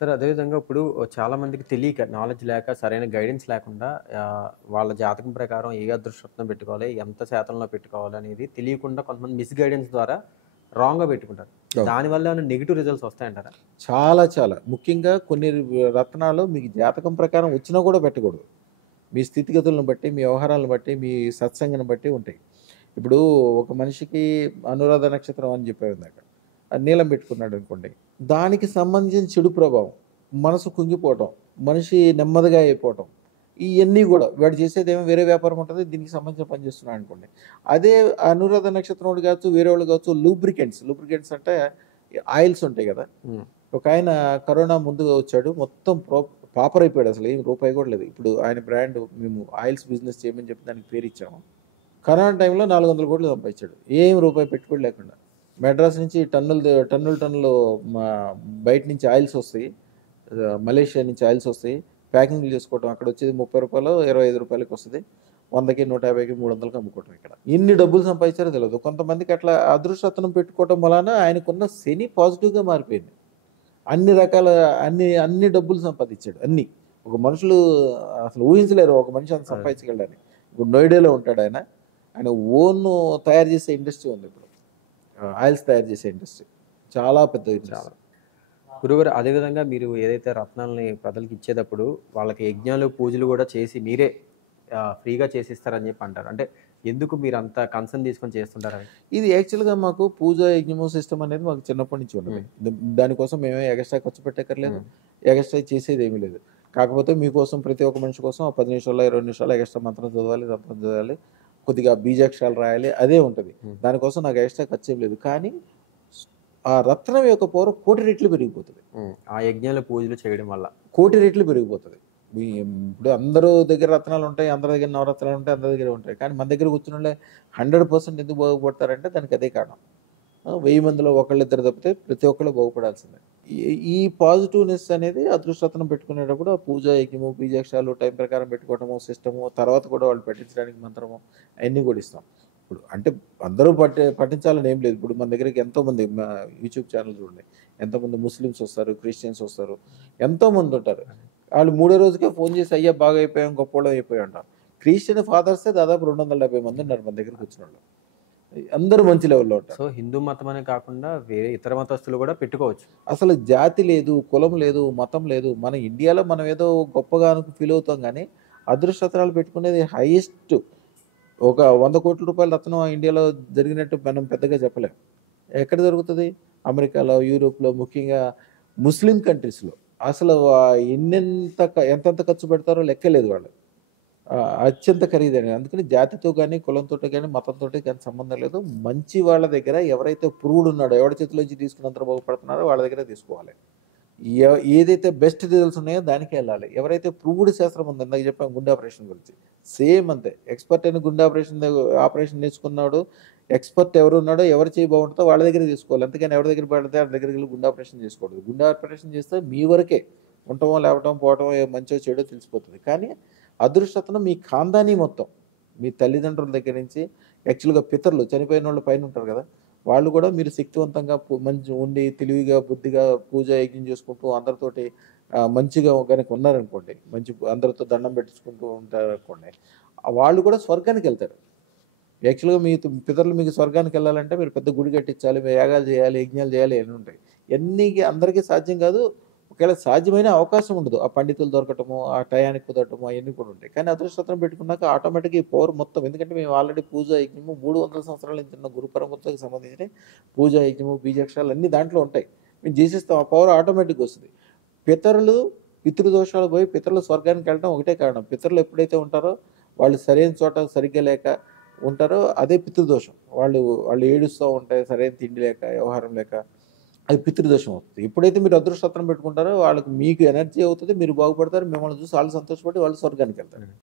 Sir అదేవిధంగా ఇప్పుడు చాలా మందికి తెలియక, నాలెడ్జ్ లేక, సరైన గైడెన్స్ లేకుండా వాళ్ళ జాతకం ప్రకారం ఏ అదృష్టరత్నం పెట్టుకోవాలి, ఎంత శాతంలో పెట్టుకోవాలనేది తెలియకుండా కొంతమంది మిస్‌గైడెన్స్ ద్వారా రాంగ్‌గా పెట్టుకుంటారు. అవును. దానివల్ల ఏమైనా నెగెటివ్ రిజల్ట్స్ వస్తాయంటారా? చాలా చాలా. ముఖ్యంగా కొన్ని రత్నాలు మీకు జాతకం ప్రకారం వచ్చినా కూడా పెట్టకూడదు. మీ స్థితిగతులను బట్టి, మీ వ్యవహారాలను బట్టి, మీ సత్సంగాన్ని బట్టి ఉంటాయి. ఇప్పుడు ఒక మనిషికి అనురాధ నక్షత్రం అని చెప్పారిందాక. నీలం పెట్టుకున్నాడనుకోండి. దానికి సంబంధించిన చెడు ప్రభావం, మనసు కుంగిపోవటం, మనిషి నెమ్మదిగా అయిపోవటం, ఇయన్నీ గూడా వాడు చేసేదేమో వేరే వ్యాపారం ఉంటది. దీనికి సంబంధించిన పని చేస్తున్నాడనుకోండి. అదే అనురాధ నక్షత్రమోడు కావచ్చు, వేరేవాళ్ళు కావచ్చు లూబ్రికెంట్స్ అంటే ఆయిల్స్ ఉంటాయి గదా! హ్మ్. ఒకాయన కరోనా ముందు వచ్చాడు. మొత్తం పాపరైపోయాడు అసలు. ఏం రూపాయి కూడా లేదు. ఇప్పుడు ఆయన బ్రాండ్ మేము ఆయిల్స్ బిజినెస్ చేయమని చెప్పి దానికి పేరిచ్చాము. కరోనా టైంలో 400,00,00,000 సంపాదించాడు. ఏం రూపాయి పెట్టుబడి లేకుండా. మెడ్రాస్ నుంచి టన్నులు మా బయట నుంచి ఆయిల్స్ వస్తాయి. మలేషియా నుంచి ఆయిల్స్ వస్తాయి. ప్యాకింగ్‌లు చేసుకోవటం. అక్కడ వచ్చేది రూ. 30 రూ. 25కి వస్తది. 100కి, 150కి, 300కి అమ్ముకోవటం ఇక్కడ. ఎన్ని డబ్బులు సంపాదించారో తెలవదు. కొంతమందికి అట్లా అదృష్టరత్నం పెట్టుకోవటం వలన ఆయనకున్న శని పాజిటివ్‌గా మారిపోయింది. అన్ని రకాల అన్ని డబ్బులు సంపాదించాడు. అన్ని. ఒక మనుషులు అసలు ఊహించలేరు ఒక మనిషి అంత అదే. సంపాదించగలడని. ఇప్పుడు నోయిడాలో ఉంటాడాయన. ఆయన ఓన్ తయారు చేసే ఇండస్ట్రీ ఉంది ఇప్పుడు. ఆయిల్స్ తయారు చేసే ఇండస్ట్రీ. చాలా పెద్ద చాలా. ఇండస్ట్రీ. గురువుగారు అదేవిధంగా మీరు ఏదైతే రత్నాల్ని ప్రజలకి ఇచ్చేటప్పుడు వాళ్ళకి యజ్ఞాలు, పూజలు గూడా చేసి మీరే ఫ్రీగా చేసిస్తారని జెప్పి అంటారు. అంటే ఎందుకు మీరంత కన్సర్న్ తీసుకొని చేస్తుంటారవి? ఇది యాక్చువల్‌గా మాకు పూజ, యజ్ఞము సిస్టమ్ అనేది మాకు చిన్నప్పటి నుంచి ఉన్నది. హ్మ్. దానికోసం మేమేం ఎగస్ట్రా ఖర్చు పెట్టక్కర్లేదు. హ్మ్. ఎగస్ట్రా చేసేదేమీ లేదు. కాకపోతే మీకోసం ప్రతి ఒక్క మనిషి కోసం ఆ 10 నిమిషాల్లో, 20 నిమిషాల్లో ఎగస్ట్రా మంత్రం చదవాలి, తంత్రం చదవాలి. కొద్దిగా బీజాక్షరాలు రాయాలి. అదే ఉంటది. హ్మ్. దానికోసం నాకు ఎగస్ట్రా ఖర్చేం లేదు. కానీ ఆ రత్నం యొక్క పవర్ కోటి రెట్లు పెరిగిపోతది. హ్మ్. ఆ యజ్ఞాలు, పూజలు చేయడం వల్ల. కోటి రెట్లు పెరిగిపోతది. మీ ఇప్పుడు అందరూ దగ్గర రత్నాలుంటాయి. అందరి దగ్గర నవరత్నాలుంటాయి. అందరి దగ్గర ఉంటాయి. కానీ మన దగ్గర కూర్చున్నోళ్ళే 100% ఎందుకు బాగుపడతారంటే దానికి అదే కారణం. 1000 మందిలో ఒకళ్ళిద్దరు తప్పితే ప్రతి ఒక్కళ్ళు బాగుపడాల్సిందే. ఈ ఈ పాజిటివ్‌నెస్ అనేది అదృష్టరత్నం పెట్టుకునేటప్పుడు ఆ పూజ, యజ్ఞము, బీజాక్షరాలు టైం ప్రకారం పెట్టుకోవటము, సిస్టము తర్వాత కూడా వాళ్ళు పఠించడానికి మంత్రము అయన్నీ కూడా ఇస్తాం. ఇప్పుడు అంటే అందరూ పఠించాలని ఏం లేదు. ఇప్పుడు మన దగ్గరికి ఎంతోమంది యూట్యూబ్ ఛానెల్ చూడండి. ఎంతోమంది ముస్లిమ్స్ వస్తారు, క్రిస్టియన్స్ వస్తారు. ఎంతోమంది ఉంటారు. ఆళ్ళు మూడో రోజుకే ఫోను చేసి అయ్యా బాగయిపోయాం, గొప్పోళ్ళం అయిపోయాం అంటారు. క్రిస్టియన్ ఫాదర్సే దాదాపు 270 మంది ఉన్నారు మన దగ్గరకొచ్చినోళ్ళు. అందరూ మంచి లెవెల్‌లో ఉంటారు. సో, హిందూ మతమనే కాకుండా వేరే ఇతర మతస్థులు గూడా పెట్టుకోవచ్చు. అసలు జాతి లేదు, కులం లేదు, మతం లేదు. మన ఇండియాలో మనం ఏదో గొప్పగా ఫీల్ అవుతాం గానీ, అదృష్టరత్నాలు పెట్టుకునేది హైయెస్ట్ ఒక 100,00,00,000 రత్నం ఇండియాలో జరిగినట్టు మనం పెద్దగా చెప్పలేం. ఎక్కడ జరుగుతది? అమెరికాలో, యూరోప్‌లో ముఖ్యంగా ముస్లిం కంట్రీస్‌లో. అసలు ఎంతెంత ఖర్చు పెడతారో లెక్కే లేదు వాళ్ళు. అత్యంత ఖరీదైనవి. అందుకని జాతితో గాని, కులంతోటి గాని, మతంతోటి గాని సంబంధం లేదు. మంచి వాళ్ళ దగ్గర ఎవరైతే ప్రూవ్డ్ ఉన్నాడో, ఎవడి చేతిలోంచి తీసుకుని అందరూ బాగుపడుతున్నారో వాళ్ళ దగ్గరే తీసుకోవాలి. ఏదైతే బెస్ట్ రిజల్ట్స్ ఉన్నాయో దానికే ఎళ్ళాలి. ఎవరైతే ప్రూవ్డ్ శాస్త్రం ఉందో ఇందాక చెప్పాం గుండె ఆపరేషన్ గురించి. సేమ్ అంతే. ఎక్స్‌పర్ట్ అయిన గుండె ఆపరేషన్ నేర్చుకున్నాడు. ఎక్స్‌పర్ట్ ఎవరున్నాడో, ఎవరి చెయ్యి బాగుంటదో వాళ్ళ దగ్గరే తీసుకోవాలి. అంతేగాని ఎవరి దగ్గర పడితే ఆళ్ళ దగ్గరికెళ్లి గుండె ఆపరేషన్ చేసుకోకూడదు. గుండె ఆపరేషన్ చేస్తే మీ వరకే. ఉండటమో, లేవటం, పోవటమో మంచో, చెడో తెలిసిపోతది. కానీ అదృష్టతను మీ ఖాందానీ మొత్తం. మీ తల్లిదండ్రుల దగ్గర నుంచి యాక్చువల్‌గా పితరులు చనిపోయినోళ్ళు పైనుంటారు గదా! వాళ్ళు గూడా మీరు శక్తివంతంగా మంచి ఉండి తెలివిగా, బుద్ధిగా పూజ, యజ్ఞం చేసుకుంటూ అందరితోటి మంచిగా గనక ఉన్నారనుకోండి. అందరితో దండం పెట్టించుకుంటూ ఉంటారనుకోండి. వాళ్ళు కూడా స్వర్గానికెళ్తారు. యాక్చువల్‌గా మీ పితరులు మీకు స్వర్గానికెళ్ళాలంటే మీరు పెద్ద గుడి కట్టించాలి, మీరు యాగాలు చేయాలి, యజ్ఞాలు చేయాలి అన్నీ ఉంటాయి. ఇయన్నీ అందరికీ సాధ్యం కాదు. ఒకవేళ సాధ్యమైన అవకాశం ఉండదు. ఆ పండితులు దొరకటము, ఆ టయానికి కుదరటము అయన్నీ కూడా ఉంటాయి. కానీ అదృష్టం పెట్టుకున్నాక ఆటోమేటిక్‌గా ఈ పవర్ మొత్తం ఎందుకంటే మేము ఆల్రెడీ పూజ, యజ్ఞము 300 సంవత్సరాల నుంచి ఉన్న గురు పరంపరకి సంబంధించినయి పూజ, యజ్ఞము, బీజాక్షరాలు అన్నీ దాంట్లో ఉంటాయి. మేము చేసేస్తాం. ఆ పవర్ ఆటోమేటిక్‌గా వస్తది. పితరులు పితృదోషాలు పోయి పితరులు స్వర్గానికెళ్ళడం ఒకటే కారణం. పితరులు ఎప్పుడైతే ఉంటారో వాళ్ళు సరైన చోట సరిగ్గా లేక ఉంటారో అదే పితృదోషం. వాళ్ళు ఏడుస్తా ఉంటే సరైన తిండి లేక, వ్యవహారం లేక అది పితృదోషం అవుతది. ఎప్పుడైతే మీరు అదృష్టరత్నం పెట్టుకుంటారో మీకు ఎనర్జీ అవుతది. మీరు బాగుపడతారు. మిమ్మల్ని చూసి ఆళ్ళు సంతోషపడి వాళ్ళు స్వర్గానికెళ్తారు. హ్మ్.